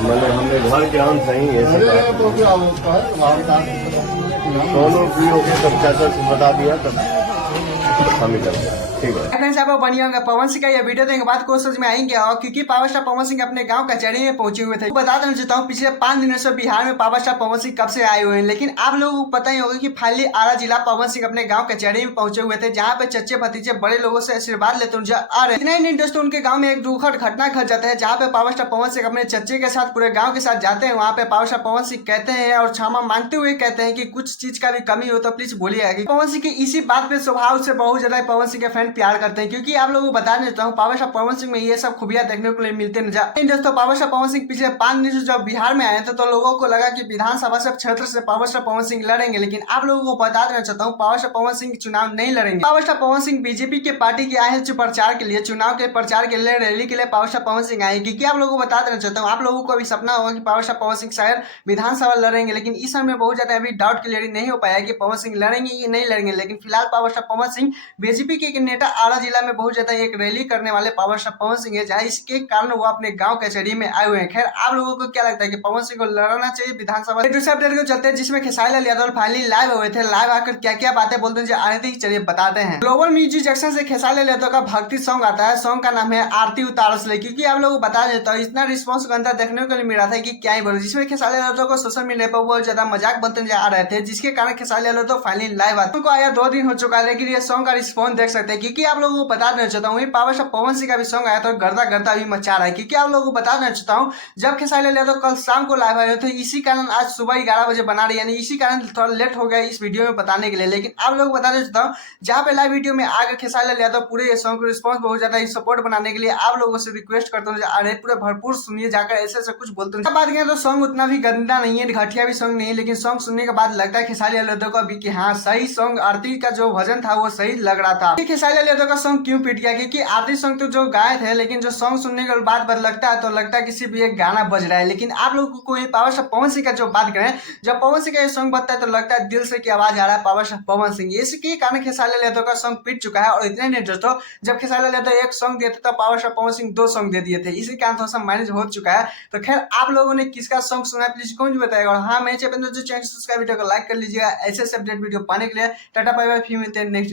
मैंने हमने घर के अंत नहीं है अरे तो क्या होता है दोनों फ्री हो गए तब चाचा से बता दिया तब हम ही करते हैं। ठीक है फ्रेंड्स, आप बढ़िया होंगे। पवन सिंह का ये वीडियो देने के बाद को समझ में आएंगे और क्योंकि पावर स्टार पवन सिंह अपने गांव कचहरी में पहुंचे हुए थे। बता देना चाहता हूँ पिछले 5 दिनों से बिहार में पावर स्टार पवन सिंह कब से आए हुए हैं, लेकिन आप लोगों को पता ही होगा कि फाइनली आरा जिला पवन सिंह अपने गाँव कचहरी में पहुंचे हुए थे, जहाँ पे चच्चे भतीजे बड़े लोगों से आशीर्वाद लेते हुए आ रहे। इतना ही नहीं दोस्तों, उनके गाँव में एक दुखद घटना घट जाता है, जहाँ पे पावर स्टार पवन सिंह अपने चच्चे के साथ पूरे गाँव के साथ जाते हैं। वहाँ पे पावर स्टार पवन सिंह कहते हैं और क्षमा मांगते हुए कहते हैं कि कुछ चीज का भी कमी हो तो प्लीज बोलिए। पवन सिंह की इसी बात पे स्वभाव से बहुत ज्यादा पवन सिंह के फैन प्यार करते हैं, क्योंकि आप लोगों को बता देता हूँ पावर स्टार पवन सिंह में ये सब खूबियां देखने को मिलते नजर। दोस्तों, पावर स्टार पवन सिंह पिछले 5 दिन से जब बिहार में आए थे तो लोगों को लगा कि विधानसभा से क्षेत्र से पावर स्टार पवन सिंह लड़ेंगे, लेकिन आप लोगों को बता देना चाहता हूँ पावर स्टार पवन सिंह चुनाव नहीं लड़ेंगे। Power star Pawan Singh BJP के पार्टी के आए हैं प्रचार के लिए, चुनाव के प्रचार के लिए, रैली के लिए पावर स्टार पवन सिंह आए। क्योंकि आप लोगों को बता देना चाहता हूँ, आप लोगों को अभी सपना होगा कि पावर स्टार पवन सिंह शायद विधानसभा लड़ेंगे, लेकिन इस समय बहुत ज्यादा अभी डाउट क्लियर नहीं हो पाया कि पवन सिंह लड़ेंगे या नहीं लड़ेंगे। लेकिन फिलहाल power star Pawan Singh BJP के एक नेता आरा जिला में बहुत ज्यादा एक रैली करने वाले पावर स्टार पवन सिंह है, जहाँ इसके कारण वो अपने गांव कचहरी में आए हुए हैं। खैर, आप लोगों को क्या लगता है कि पवन सिंह को लड़ना चाहिए विधानसभा? दूसरे अपडेट को चलते हैं, जिसमें खेसारी लाल यादव फाइनली लाइव हुए थे। लाइव आकर क्या क्या बातें बोलते हैं आने थी, चलिए बताते हैं। ग्लोबल म्यूजिक जंक्शन से खेसारी लाल यादव का भक्ति सॉन्ग आता है, सॉन्ग का नाम है आरती उतारस ले। क्योंकि आप लोगों को बता देता हूँ इतना रिस्पॉन्स गंदा देखने को मिल रहा था कि क्या ही बोलो, जिसमें खेसारी लाल यादव को सोशल मीडिया पर बहुत ज्यादा मजाक बनते आ रहे थे, जिसके कारण खेसारी लाल यादव फाइनली लाइव आते उनको आया 2 दिन हो चुका है, लेकिन ये सॉन्ग का रिस्पॉन्स देख सकते हैं। क्योंकि आप लोगों को बता देना चाहता हूँ पावर स्टार पवन सिंह का भी सॉन्ग आया तो गर्दा गर्दा भी मचा रहा है। क्योंकि आप लोगों को बता देना चाहता हूँ जब खेसारी लाल यादव कल शाम को लाइव आए थे, इसी कारण आज सुबह 11 बजे बना रहे, यानी इसी कारण थोड़ा लेट हो गया इस वीडियो में बताने के लिए। लेकिन आप लोग बता देना चाहता हूँ जहाँ पे लाइव वीडियो में आकर खेसारी लाल यादव पूरे ये सॉन्ग को रिस्पॉन्स बहुत ज्यादा सपोर्ट बनाने के लिए आप लोगों से रिक्वेस्ट करता हूँ अरे पूरे भरपूर सुनिए, जाकर ऐसे ऐसे कुछ बोलते हैं। बात करें तो सॉन्ग उतना भी गंदा नहीं है, घटिया भी सॉन्ग नहीं है, लेकिन सॉन्ग सुनने के बाद लगता है खेसारी लाल यादव को भी कि हाँ सही सॉन्ग आरती का जो भजन था वो सही लग रहा था। खेसारी लाल यादव का सॉन्ग क्यों पिट गया? क्योंकि आरती सॉन्ग तो जो गाए थे, लेकिन जो सॉन्ग सुनने के बाद लगता है तो लगता है किसी भी एक गाना बज रहा है। लेकिन आप लोगों को पावर स्टार पवन सिंह का जो बात करें, जब पवन सिंह का ये सॉन्ग बजता है तो लगता है दिल से की आवाज आ रहा है पावर स्टार पवन सिंह। इसके कारण खेसारी लाल यादव का सॉन्ग पिट चुका है। और इतने नहीं दोस्तों, जब खेसारी लाल यादव एक सॉन्ग दिए थे तो power star Pawan Singh 2 song दे दिए थे, इसी कारण थोड़ा सा मैनेज हो चुका है। तो खैर, आप लोगों ने किसका सॉन्ग सुना है प्लीज कौन बताएगा। और हाँ, मेरे चैनल जो चैनल सब्सक्राइब वीडियो को लाइक कर लीजिएगा ऐसे अपडेट वीडियो पाने के लिए। टाटा बाय बाय, फिर मिलते हैं नेक्स्ट।